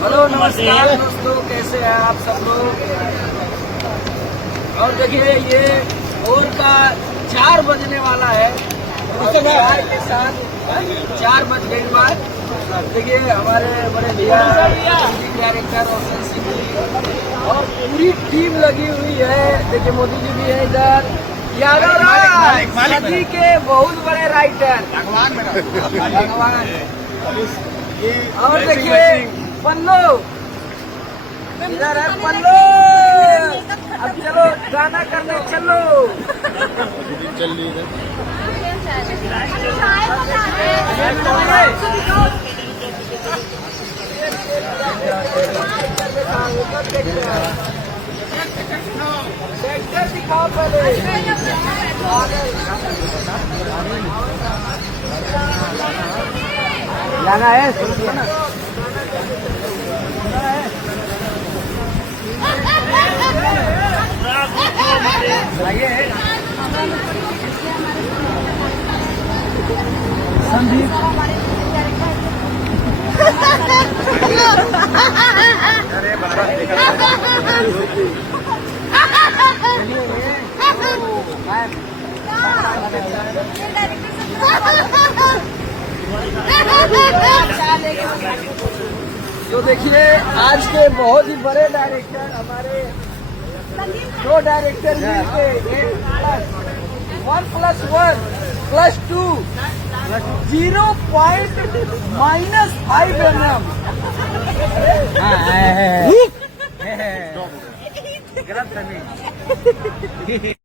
Hello नमस्कार दोस्तों, कैसे हैं आप सब लोग। और देखिए ये भोर का 4 बजने वाला है और के साथ 4 बज गई बात। देखिए हमारे बड़े भैया डायरेक्टर रोशन सिंह जी और पूरी टीम लगी हुई है। देखिए मोदी जी भी है इधर, यादव राज सदी के बहुत बड़े राइटर भगवान। और देखिए पल्लो इधर है, पल्लो अब चलो गाना करने चलो। दिखाओ पहले गाना है संदीप तो देखिए आज के बहुत ही बड़े डायरेक्टर हमारे 2 डायरेक्टर मिलके 1+1+2 0.-5 mm।